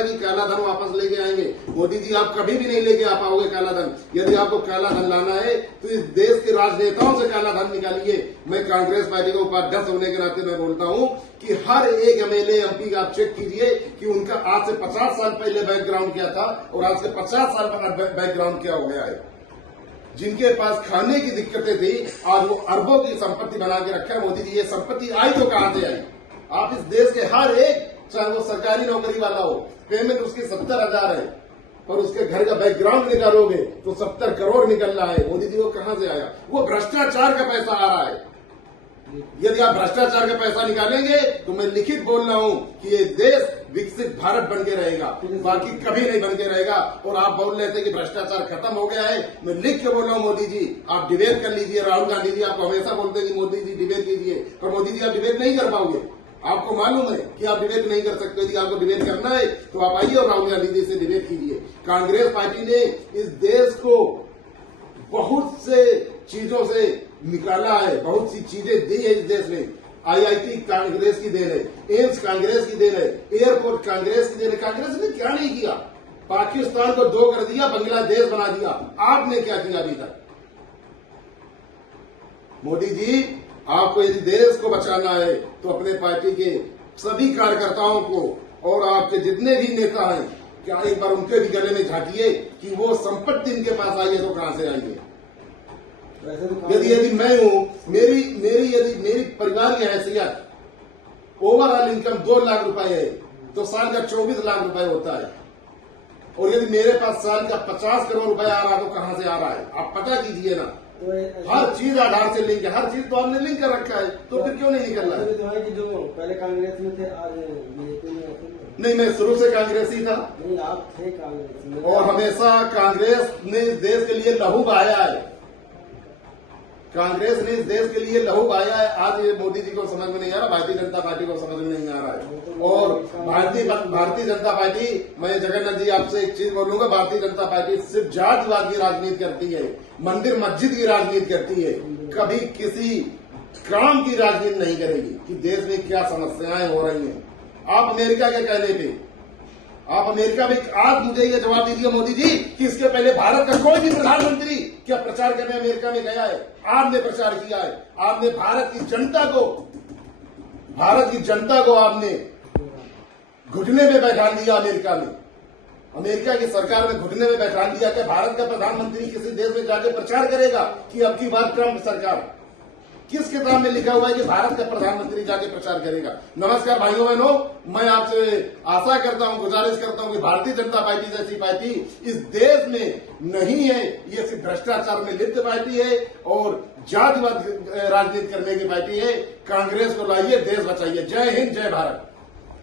था कि काला धन वापस लेके आएंगे। मोदी जी आप कभी भी नहीं लेके आ पाओगे काला धन। यदि आपको काला धन लाना है तो इस देश के राजनेताओं से काला धन निकालिए। मैं कांग्रेस पार्टी का उपाध्यक्ष होने के नाते मैं बोलता हूं कि हर एक एमएलए एमपी का आप चेक कीजिए कि उनका आज से 50 साल पहले बैकग्राउंड क्या था और आज से 50 साल बाद बैकग्राउंड क्या हो गया है। जिनके पास खाने की दिक्कतें थी आज वो अरबों की संपत्ति बना के रखा है। मोदी जी ये संपत्ति आई तो कहां से आई? आप इस देश के हर एक, चाहे वो सरकारी नौकरी वाला हो, पेमेंट उसकी 70,000 है और उसके घर का बैकग्राउंड निकालोगे तो 70 करोड़ निकल रहा है। मोदी जी वो कहां से आया? वो भ्रष्टाचार का पैसा आ रहा है। यदि आप भ्रष्टाचार का पैसा निकालेंगे तो मैं लिखित बोल रहा हूं कि ये देश विकसित भारत बन के रहेगा, बाकी कभी नहीं बन के रहेगा। और आप बोल रहे थे कि भ्रष्टाचार खत्म हो गया है, मैं लिख के बोल रहा हूं मोदी जी आप डिबेट कर लीजिए। राहुल गांधी जी आपको हमेशा बोलते हैं कि मोदी जी डिबेट कीजिए, पर मोदी जी आप डिबेट नहीं कर पाओगे। आपको मालूम है कि आप डिबेट नहीं कर सकते। यदि आपको डिबेट करना है तो आप आइए और राहुल गांधी जी से डिबेट कीजिए। कांग्रेस पार्टी ने इस देश को बहुत से चीजों से निकाला है, बहुत सी चीजें दी है इस देश में। आईआईटी कांग्रेस की देन है, एम्स कांग्रेस की देन है, एयरपोर्ट कांग्रेस की देन है। कांग्रेस ने क्या नहीं किया? पाकिस्तान को 2 कर दिया, बांग्लादेश बना दिया। आपने क्या किया अभी तक? मोदी जी आपको यदि देश को बचाना है तो अपने पार्टी के सभी कार्यकर्ताओं को और आपके जितने भी नेता हैं, क्या एक बार उनके भी गले में झांकिए कि वो संपत्ति इनके पास आई है तो कहां से आई है। यदि मैं हूं, मेरी परिवार की हैसियत ओवरऑल इनकम 2 लाख रुपए है तो साल का 24 लाख रुपए होता है। और यदि मेरे पास साल का 50 करोड़ रुपए आ रहा है तो कहां से आ रहा है? आप पता कीजिए ना। हर चीज आधार से लिंक है, हर चीज तो आपने लिंक कर रखा है, तो फिर क्यों नहीं निकल रहा है? जो पहले कांग्रेस में थे आज बीजेपी में? नहीं, मैं शुरू से कांग्रेसी था। नहीं, आप थे कांग्रेस में और हमेशा कांग्रेस ने देश के लिए लहू बहाया है। कांग्रेस ने इस देश के लिए लहू बहाया है। आज ये मोदी जी को समझ में नहीं आ रहा, भारतीय जनता पार्टी को समझ में नहीं आ रहा है। और भारतीय जनता पार्टी, मैं जगन्नाथ जी आपसे एक चीज बोलूंगा, भारतीय जनता पार्टी सिर्फ जातिवाद की राजनीति करती है, मंदिर मस्जिद की राजनीति करती है, कभी किसी काम की राजनीति नहीं करेगी कि देश में क्या समस्याएं हो रही हैं। आप अमेरिका के कहने पे, आप अमेरिका में आज मुझे ये जवाब दीजिए मोदी जी कि इसके पहले भारत का कोई भी प्रधानमंत्री क्या प्रचार करने अमेरिका में गया है? आपने प्रचार किया है। आपने भारत की जनता को आपने घुटने में बैठा दिया। अमेरिका की सरकार में घुटने में बैठा दिया कि भारत का प्रधानमंत्री किसी देश में जाके प्रचार करेगा कि अब की बार ट्रंप सरकार। किस किताब में लिखा हुआ है कि भारत का प्रधानमंत्री जाके प्रचार करेगा? नमस्कार भाइयों बहनों, मैं आपसे आशा करता हूं, गुजारिश करता हूं कि भारतीय जनता पार्टी जैसी पार्टी इस देश में नहीं है। ये सिर्फ भ्रष्टाचार में लिप्त पार्टी है और जातिवाद राजनीति करने की पार्टी है। कांग्रेस को लाइए, देश बचाइए। जय हिंद, जय भारत।